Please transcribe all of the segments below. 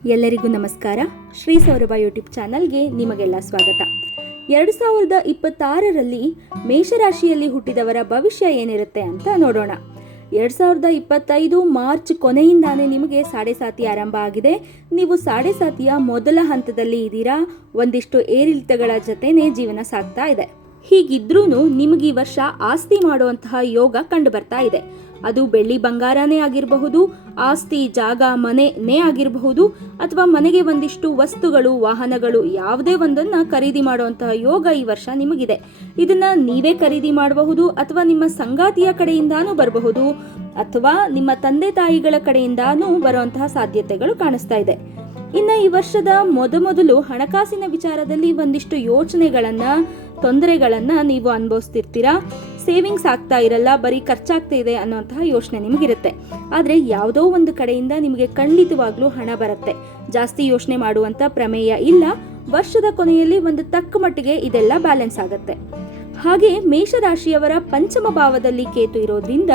ಎಲ್ಲರಿಗೂ ನಮಸ್ಕಾರ. ಶ್ರೀ ಸೌರಭ ಯೂಟ್ಯೂಬ್ ಚಾನಲ್ಗೆ ನಿಮಗೆಲ್ಲ ಸ್ವಾಗತ. ಎರಡು ಸಾವಿರದ ಇಪ್ಪತ್ತಾರರಲ್ಲಿ ಮೇಷರಾಶಿಯಲ್ಲಿ ಹುಟ್ಟಿದವರ ಭವಿಷ್ಯ ಏನಿರುತ್ತೆ ಅಂತ ನೋಡೋಣ. ಎರಡು ಸಾವಿರದ ಇಪ್ಪತ್ತೈದು ಮಾರ್ಚ್ ಕೊನೆಯಿಂದಾನೇ ನಿಮಗೆ ಸಾಡೆ ಸಾತಿ ಆರಂಭ ಆಗಿದೆ. ನೀವು ಸಾಡೆ ಸಾತಿಯ ಮೊದಲ ಹಂತದಲ್ಲಿ ಇದ್ದೀರಾ. ಒಂದಿಷ್ಟು ಏರಿಳಿತಗಳ ಜೊತೆನೇ ಜೀವನ ಸಾಗ್ತಾ ಇದೆ. ಹೀಗಿದ್ರೂ ನಿಮಗೆ ಈ ವರ್ಷ ಆಸ್ತಿ ಮಾಡುವಂತಹ ಯೋಗ ಕಂಡು ಬರ್ತಾ ಇದೆ. ಅದು ಬೆಳ್ಳಿ ಬಂಗಾರನೇ ಆಗಿರಬಹುದು, ಆಸ್ತಿ, ಜಾಗ ಮನೆನೇ ಆಗಿರಬಹುದು, ಅಥವಾ ಮನೆಗೆ ಒಂದಿಷ್ಟು ವಸ್ತುಗಳು, ವಾಹನಗಳು, ಯಾವುದೇ ಒಂದನ್ನ ಖರೀದಿ ಮಾಡುವಂತಹ ಯೋಗ ಈ ವರ್ಷ ನಿಮಗಿದೆ. ಇದನ್ನ ನೀವೇ ಖರೀದಿ ಮಾಡಬಹುದು, ಅಥವಾ ನಿಮ್ಮ ಸಂಗಾತಿಯ ಕಡೆಯಿಂದಾನೂ ಬರಬಹುದು, ಅಥವಾ ನಿಮ್ಮ ತಂದೆ ತಾಯಿಗಳ ಕಡೆಯಿಂದಾನೂ ಬರುವಂತಹ ಸಾಧ್ಯತೆಗಳು ಕಾಣಿಸ್ತಾ ಇದೆ. ಇನ್ನು ಈ ವರ್ಷದ ಮೊದಮೊದಲು ಹಣಕಾಸಿನ ವಿಚಾರದಲ್ಲಿ ಒಂದಿಷ್ಟು ಯೋಚನೆಗಳನ್ನ ತೊಂದರೆಗಳನ್ನ ನೀವು ಅನುಭವಿಸ್ತಿರ್ತೀರಾ? ಸೇವಿಂಗ್ಸ್ ಆಗ್ತಾ ಇರಲ್ಲ, ಬರೀ ಖರ್ಚಾಗ್ತಾ ಇದೆ ಅನ್ನೋಂತಹ ಯೋಚನೆ ನಿಮಗಿರುತ್ತೆ. ಆದರೆ ಯಾವುದೋ ಒಂದು ಕಡೆಯಿಂದ ನಿಮಗೆ ಖಂಡಿತವಾಗ್ಲೂ ಹಣ ಬರುತ್ತೆ. ಜಾಸ್ತಿ ಯೋಚನೆ ಮಾಡುವಂತ ಪ್ರಮೇಯ ಇಲ್ಲ, ವರ್ಷದ ಕೊನೆಯಲ್ಲಿ ಒಂದು ತಕ್ಕ ಮಟ್ಟಿಗೆ ಇದೆಲ್ಲ ಬ್ಯಾಲೆನ್ಸ್ ಆಗುತ್ತೆ. ಹಾಗೆ ಮೇಷರಾಶಿಯವರ ಪಂಚಮ ಭಾವದಲ್ಲಿ ಕೇತು ಇರೋದ್ರಿಂದ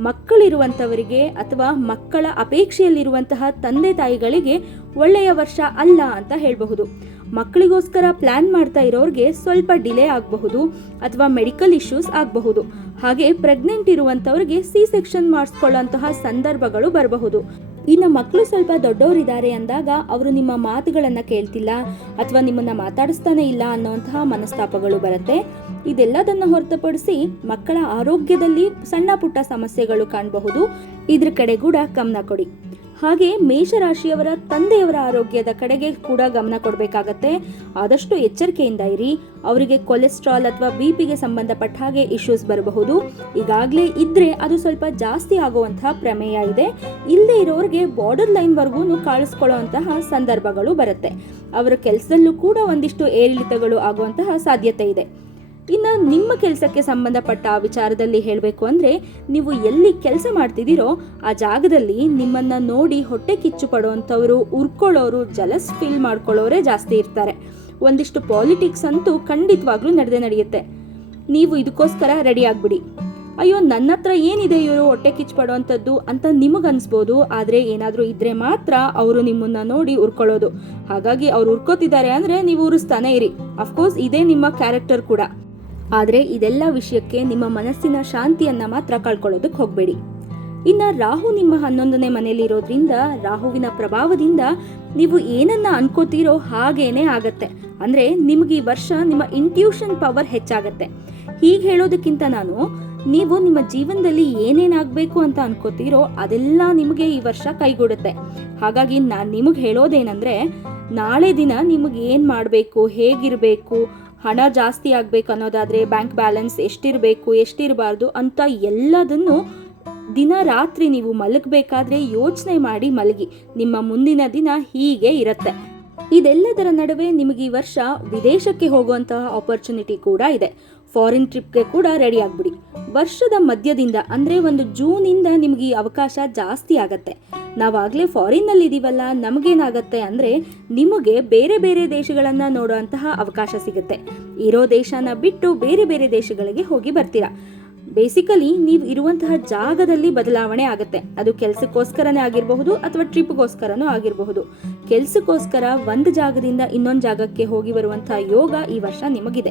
ಮಕ್ಕಳಿರುವಂಥವರಿಗೆ ಅಥವಾ ಮಕ್ಕಳ ಅಪೇಕ್ಷೆಯಲ್ಲಿರುವಂತಹ ತಂದೆ ತಾಯಿಗಳಿಗೆ ಒಳ್ಳೆಯ ವರ್ಷ ಅಲ್ಲ ಅಂತ ಹೇಳಬಹುದು. ಮಕ್ಕಳಿಗೋಸ್ಕರ ಪ್ಲಾನ್ ಮಾಡ್ತಾ ಇರೋರಿಗೆ ಸ್ವಲ್ಪ ಡಿಲೇ ಆಗಬಹುದು ಅಥವಾ ಮೆಡಿಕಲ್ ಇಶ್ಯೂಸ್ ಆಗಬಹುದು. ಹಾಗೆ ಪ್ರೆಗ್ನೆಂಟ್ ಇರುವಂಥವ್ರಿಗೆ ಸಿ ಸೆಕ್ಷನ್ ಮಾಡಿಸ್ಕೊಳ್ಳುವಂತಹ ಸಂದರ್ಭಗಳು ಬರಬಹುದು. ಇನ್ನು ಮಕ್ಕಳು ಸ್ವಲ್ಪ ದೊಡ್ಡವರಿದ್ದಾರೆ ಅಂದಾಗ ಅವರು ನಿಮ್ಮ ಮಾತುಗಳನ್ನು ಕೇಳ್ತಿಲ್ಲ ಅಥವಾ ನಿಮ್ಮನ್ನ ಮಾತಾಡಿಸ್ತಾನೆ ಇಲ್ಲ ಅನ್ನೋಂತಹ ಮನಸ್ತಾಪಗಳು ಬರುತ್ತೆ. ಇದೆಲ್ಲದನ್ನು ಹೊರತುಪಡಿಸಿ ಮಕ್ಕಳ ಆರೋಗ್ಯದಲ್ಲಿ ಸಣ್ಣ ಪುಟ್ಟ ಸಮಸ್ಯೆಗಳು ಕಾಣಬಹುದು. ಇದ್ರ ಕಡೆ ಕೂಡ ಗಮನ ಕೊಡಿ. ಹಾಗೆ ಮೇಷರಾಶಿಯವರ ತಂದೆಯವರ ಆರೋಗ್ಯದ ಕಡೆಗೆ ಕೂಡ ಗಮನ ಕೊಡಬೇಕಾಗತ್ತೆ. ಆದಷ್ಟು ಎಚ್ಚರಿಕೆಯಿಂದ ಇರಿ. ಅವರಿಗೆ ಕೊಲೆಸ್ಟ್ರಾಲ್ ಅಥವಾ ಬಿ ಪಿಗೆ ಸಂಬಂಧಪಟ್ಟ ಹಾಗೆ ಇಶ್ಯೂಸ್ ಬರಬಹುದು. ಈಗಾಗಲೇ ಇದ್ರೆ ಅದು ಸ್ವಲ್ಪ ಜಾಸ್ತಿ ಆಗುವಂತಹ ಪ್ರಮೇಯ ಇದೆ. ಇಲ್ಲದೆ ಇರೋರಿಗೆ ಬಾರ್ಡರ್ ಲೈನ್ವರೆಗೂ ಕಾಳಿಸ್ಕೊಳ್ಳುವಂತಹ ಸಂದರ್ಭಗಳು ಬರುತ್ತೆ. ಅವರ ಕೆಲಸದಲ್ಲೂ ಕೂಡ ಒಂದಿಷ್ಟು ಏರಿಳಿತಗಳು ಆಗುವಂತಹ ಸಾಧ್ಯತೆ ಇದೆ. ಇನ್ನು ನಿಮ್ಮ ಕೆಲಸಕ್ಕೆ ಸಂಬಂಧಪಟ್ಟ ವಿಚಾರದಲ್ಲಿ ಹೇಳಬೇಕು ಅಂದರೆ ನೀವು ಎಲ್ಲಿ ಕೆಲಸ ಮಾಡ್ತಿದ್ದೀರೋ ಆ ಜಾಗದಲ್ಲಿ ನಿಮ್ಮನ್ನು ನೋಡಿ ಹೊಟ್ಟೆ ಕಿಚ್ಚು ಪಡುವಂಥವರು, ಉರ್ಕೊಳ್ಳೋರು ಜಲಸ್ ಫೀಲ್ ಮಾಡ್ಕೊಳ್ಳೋರೇ ಜಾಸ್ತಿ ಇರ್ತಾರೆ. ಒಂದಿಷ್ಟು ಪಾಲಿಟಿಕ್ಸ್ ಅಂತೂ ಖಂಡಿತವಾಗ್ಲೂ ನಡೆದೇ ನಡೆಯುತ್ತೆ. ನೀವು ಇದಕ್ಕೋಸ್ಕರ ರೆಡಿ ಆಗಿಬಿಡಿ. ಅಯ್ಯೋ, ನನ್ನ ಹತ್ರ ಏನಿದೆ ಇವರು ಹೊಟ್ಟೆ ಕಿಚ್ಚು ಪಡುವಂಥದ್ದು ಅಂತ ನಿಮಗನ್ಸ್ಬೋದು ಆದರೆ ಏನಾದರೂ ಇದ್ರೆ ಮಾತ್ರ ಅವರು ನಿಮ್ಮನ್ನ ನೋಡಿ ಉರ್ಕೊಳ್ಳೋದು. ಹಾಗಾಗಿ ಅವ್ರು ಉರ್ಕೋತಿದ್ದಾರೆ ಅಂದರೆ ನೀವು ಉರಿಸ್ತಾನೆ ಇರಿ. ಅಫ್ಕೋರ್ಸ್ ಇದೇ ನಿಮ್ಮ ಕ್ಯಾರೆಕ್ಟರ್ ಕೂಡ. ಆದರೆ ಇದೆಲ್ಲ ವಿಷಯಕ್ಕೆ ನಿಮ್ಮ ಮನಸ್ಸಿನ ಶಾಂತಿಯನ್ನ ಮಾತ್ರ ಕಳ್ಕೊಳ್ಳೋದಕ್ಕೆ ಹೋಗಬೇಡಿ. ಇನ್ನ ರಾಹು ನಿಮ್ಮ ಹನ್ನೊಂದನೇ ಮನೆಯಲ್ಲಿರೋದ್ರಿಂದ, ರಾಹುವಿನ ಪ್ರಭಾವದಿಂದ ನೀವು ಏನನ್ನ ಅನ್ಕೋತೀರೋ ಹಾಗೇನೆ ಆಗತ್ತೆ. ಅಂದ್ರೆ ನಿಮ್ಗೆ ಈ ವರ್ಷ ನಿಮ್ಮ ಇಂಟ್ಯೂಷನ್ ಪವರ್ ಹೆಚ್ಚಾಗತ್ತೆ. ಹೀಗೆ ಹೇಳೋದಕ್ಕಿಂತ ನಾನು, ನೀವು ನಿಮ್ಮ ಜೀವನದಲ್ಲಿ ಏನೇನಾಗಬೇಕು ಅಂತ ಅನ್ಕೋತೀರೋ ಅದೆಲ್ಲ ನಿಮಗೆ ಈ ವರ್ಷ ಕೈಗೂಡುತ್ತೆ. ಹಾಗಾಗಿ ನಾನು ನಿಮಗೆ ಹೇಳೋದೇನೆಂದರೆ, ನಾಳೆ ದಿನ ನಿಮಗೆ ಏನು ಮಾಡಬೇಕು, ಹೇಗಿರಬೇಕು ಹಣ ಜಾಸ್ತಿ ಆಗಬೇಕು ಅನ್ನೋದಾದರೆ ಬ್ಯಾಂಕ್ ಬ್ಯಾಲೆನ್ಸ್ ಎಷ್ಟಿರಬೇಕು, ಎಷ್ಟಿರಬಾರ್ದು ಅಂತ ಎಲ್ಲದನ್ನು ದಿನ ರಾತ್ರಿ ನೀವು ಮಲಗಬೇಕಾದ್ರೆ ಯೋಚನೆ ಮಾಡಿ ಮಲಗಿ. ನಿಮ್ಮ ಮುಂದಿನ ದಿನ ಹೀಗೆ ಇರುತ್ತೆ. ಇದೆಲ್ಲದರ ನಡುವೆ ನಿಮಗೆ ಈ ವರ್ಷ ವಿದೇಶಕ್ಕೆ ಹೋಗುವಂತಹ ಆಪರ್ಚುನಿಟಿ ಕೂಡ ಇದೆ. ಫಾರಿನ್ ಟ್ರಿಪ್ಗೆ ಕೂಡ ರೆಡಿ ಆಗ್ಬಿಡಿ. ವರ್ಷದ ಮಧ್ಯದಿಂದ ಅಂದರೆ ಒಂದು ಜೂನಿಂದ ನಿಮಗೆ ಈ ಅವಕಾಶ ಜಾಸ್ತಿ ಆಗತ್ತೆ. ನಾವಾಗಲೇ ಫಾರಿನ್ನಲ್ಲಿ ಇದೀವಲ್ಲ ನಮಗೇನಾಗತ್ತೆ ಅಂದರೆ ನಿಮಗೆ ಬೇರೆ ಬೇರೆ ದೇಶಗಳನ್ನು ನೋಡುವಂತಹ ಅವಕಾಶ ಸಿಗುತ್ತೆ. ಇರೋ ದೇಶನ ಬಿಟ್ಟು ಬೇರೆ ಬೇರೆ ದೇಶಗಳಿಗೆ ಹೋಗಿ ಬರ್ತೀರಾ? ಬೇಸಿಕಲಿ ನೀವು ಇರುವಂತಹ ಜಾಗದಲ್ಲಿ ಬದಲಾವಣೆ ಆಗುತ್ತೆ. ಅದು ಕೆಲಸಕ್ಕೋಸ್ಕರನೇ ಆಗಿರಬಹುದು ಅಥವಾ ಟ್ರಿಪ್ಗೋಸ್ಕರನೂ ಆಗಿರಬಹುದು. ಕೆಲಸಕ್ಕೋಸ್ಕರ ಒಂದು ಜಾಗದಿಂದ ಇನ್ನೊಂದು ಜಾಗಕ್ಕೆ ಹೋಗಿ ಬರುವಂತಹ ಯೋಗ ಈ ವರ್ಷ ನಿಮಗಿದೆ.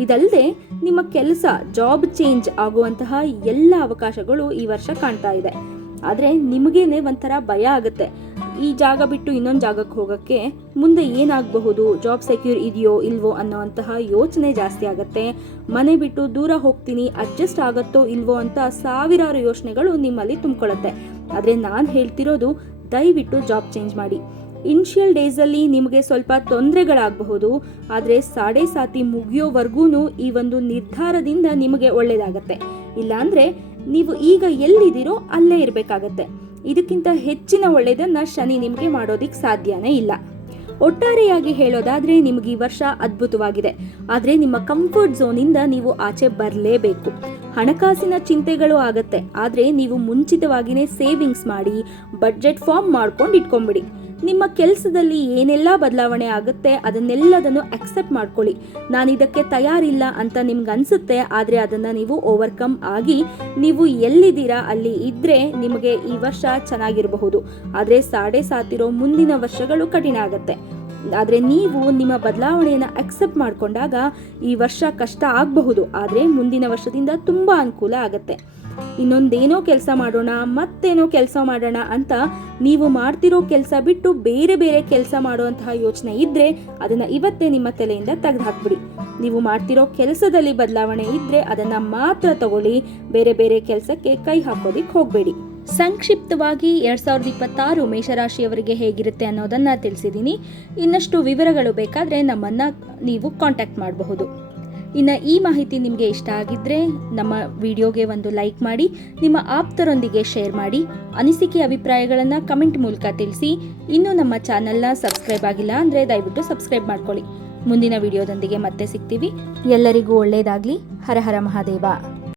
ಇದಲ್ಲದೆ ನಿಮ್ಮ ಕೆಲಸ, ಜಾಬ್ ಚೇಂಜ್ ಆಗುವಂತಹ ಎಲ್ಲ ಅವಕಾಶಗಳು ಈ ವರ್ಷ ಕಾಣ್ತಾ ಇದೆ. ಆದರೆ ನಿಮಗೇನೆ ಒಂಥರ ಭಯ ಆಗುತ್ತೆ. ಈ ಜಾಗ ಬಿಟ್ಟು ಇನ್ನೊಂದು ಜಾಗಕ್ಕೆ ಹೋಗೋಕ್ಕೆ ಮುಂದೆ ಏನಾಗಬಹುದು? ಜಾಬ್ ಸೆಕ್ಯೂರ್ ಇದೆಯೋ ಇಲ್ವೋ ಅನ್ನೋವಂತಹ ಯೋಚನೆ ಜಾಸ್ತಿ ಆಗುತ್ತೆ. ಮನೆ ಬಿಟ್ಟು ದೂರ ಹೋಗ್ತೀನಿ ಅಡ್ಜಸ್ಟ್ ಆಗುತ್ತೋ ಇಲ್ವೋ ಅಂತ ಸಾವಿರಾರು ಯೋಚನೆಗಳು ನಿಮ್ಮಲ್ಲಿ ತುಂಬಿಕೊಳ್ಳುತ್ತೆ. ಆದರೆ ನಾನು ಹೇಳ್ತಿರೋದು ದಯವಿಟ್ಟು ಜಾಬ್ ಚೇಂಜ್ ಮಾಡಿ. ಇನಿಷಿಯಲ್ ಡೇಸಲ್ಲಿ ನಿಮಗೆ ಸ್ವಲ್ಪ ತೊಂದರೆಗಳಾಗಬಹುದು, ಆದರೆ ಸಾಡೆ ಸಾತಿ ಮುಗಿಯೋವರೆಗೂ ಈ ಒಂದು ನಿರ್ಧಾರದಿಂದ ನಿಮಗೆ ಒಳ್ಳೆಯದಾಗತ್ತೆ ಇಲ್ಲಾಂದರೆ ನೀವು ಈಗ ಎಲ್ಲಿದ್ದೀರೋ ಅಲ್ಲೇ ಇರಬೇಕಾಗತ್ತೆ. ಇದಕ್ಕಿಂತ ಹೆಚ್ಚಿನ ಒಳ್ಳೆಯದನ್ನು ಶನಿ ನಿಮಗೆ ಮಾಡೋದಕ್ಕೆ ಸಾಧ್ಯನೇ ಇಲ್ಲ. ಒಟ್ಟಾರೆಯಾಗಿ ಹೇಳೋದಾದರೆ ನಿಮಗೆ ಈ ವರ್ಷ ಅದ್ಭುತವಾಗಿದೆ. ಆದರೆ ನಿಮ್ಮ ಕಂಫರ್ಟ್ ಝೋನಿಂದ ನೀವು ಆಚೆ ಬರಲೇಬೇಕು. ಹಣಕಾಸಿನ ಚಿಂತೆಗಳು ಆಗತ್ತೆ. ಆದರೆ ನೀವು ಮುಂಚಿತವಾಗಿಯೇ ಸೇವಿಂಗ್ಸ್ ಮಾಡಿ ಬಡ್ಜೆಟ್ ಫಾರ್ಮ್ ಮಾಡ್ಕೊಂಡು ಇಟ್ಕೊಂಬಿಡಿ. ನಿಮ್ಮ ಕೆಲಸದಲ್ಲಿ ಏನೆಲ್ಲ ಬದಲಾವಣೆ ಆಗುತ್ತೆ, ಅದನ್ನೆಲ್ಲದನ್ನು ಅಕ್ಸೆಪ್ಟ್ ಮಾಡ್ಕೊಳ್ಳಿ. ನಾನು ಇದಕ್ಕೆ ತಯಾರಿಲ್ಲ ಅಂತ ನಿಮ್ಗೆ ಅನಿಸುತ್ತೆ, ಆದರೆ ಅದನ್ನು ನೀವು ಓವರ್ಕಮ್ ಆಗಿ ನೀವು ಎಲ್ಲಿದ್ದೀರಾ, ಅಲ್ಲಿ ಇದ್ದರೆ ನಿಮಗೆ ಈ ವರ್ಷ ಚೆನ್ನಾಗಿರಬಹುದು. ಆದರೆ ಸಾಡೆ ಸಾತಿರೋ ಮುಂದಿನ ವರ್ಷಗಳು ಕಠಿಣ ಆಗುತ್ತೆ. ಆದರೆ ನೀವು ನಿಮ್ಮ ಬದಲಾವಣೆಯನ್ನು ಅಕ್ಸೆಪ್ಟ್ ಮಾಡಿಕೊಂಡಾಗ ಈ ವರ್ಷ ಕಷ್ಟ ಆಗಬಹುದು, ಆದರೆ ಮುಂದಿನ ವರ್ಷದಿಂದ ತುಂಬ ಅನುಕೂಲ ಆಗುತ್ತೆ. ಇನ್ನೊಂದೇನೋ ಕೆಲಸ ಮಾಡೋಣ, ಮತ್ತೇನೋ ಕೆಲಸ ಮಾಡೋಣ ಅಂತ ನೀವು ಮಾಡ್ತಿರೋ ಕೆಲಸ ಬಿಟ್ಟು ಬೇರೆ ಬೇರೆ ಕೆಲಸ ಮಾಡುವಂತಹ ಯೋಚನೆ ಇದ್ರೆ ಅದನ್ನು ಇವತ್ತೇ ನಿಮ್ಮ ತಲೆಯಿಂದ ತೆಗೆದು ಹಾಕ್ಬಿಡಿ ನೀವು ಮಾಡ್ತಿರೋ ಕೆಲಸದಲ್ಲಿ ಬದಲಾವಣೆ ಇದ್ರೆ ಅದನ್ನು ಮಾತ್ರ ತಗೊಳ್ಳಿ, ಬೇರೆ ಬೇರೆ ಕೆಲಸಕ್ಕೆ ಕೈ ಹಾಕೋದಿಕ್ಕೆ ಹೋಗಬೇಡಿ. ಸಂಕ್ಷಿಪ್ತವಾಗಿ ಎರಡು ಸಾವಿರದ ಇಪ್ಪತ್ತಾರು ಮೇಷರಾಶಿಯವರಿಗೆ ಹೇಗಿರುತ್ತೆ ಅನ್ನೋದನ್ನು ತಿಳಿಸಿದ್ದೀನಿ ಇನ್ನಷ್ಟು ವಿವರಗಳು ಬೇಕಾದರೆ ನಮ್ಮನ್ನು ನೀವು ಕಾಂಟ್ಯಾಕ್ಟ್ ಮಾಡಬಹುದು. ಇನ್ನು ಈ ಮಾಹಿತಿ ನಿಮಗೆ ಇಷ್ಟ ಆಗಿದ್ದರೆ ನಮ್ಮ ವಿಡಿಯೋಗೆ ಒಂದು ಲೈಕ್ ಮಾಡಿ, ನಿಮ್ಮ ಆಪ್ತರೊಂದಿಗೆ ಶೇರ್ ಮಾಡಿ, ಅನಿಸಿಕೆ ಅಭಿಪ್ರಾಯಗಳನ್ನು ಕಮೆಂಟ್ ಮೂಲಕ ತಿಳಿಸಿ. ಇನ್ನೂ ನಮ್ಮ ಚಾನಲ್ನ ಸಬ್ಸ್ಕ್ರೈಬ್ ಆಗಿಲ್ಲ ಅಂದರೆ ದಯವಿಟ್ಟು ಸಬ್ಸ್ಕ್ರೈಬ್ ಮಾಡ್ಕೊಳ್ಳಿ. ಮುಂದಿನ ವಿಡಿಯೋದೊಂದಿಗೆ ಮತ್ತೆ ಸಿಗ್ತೀವಿ. ಎಲ್ಲರಿಗೂ ಒಳ್ಳೆಯದಾಗಲಿ ಹರ ಹರ ಮಹಾದೇವ.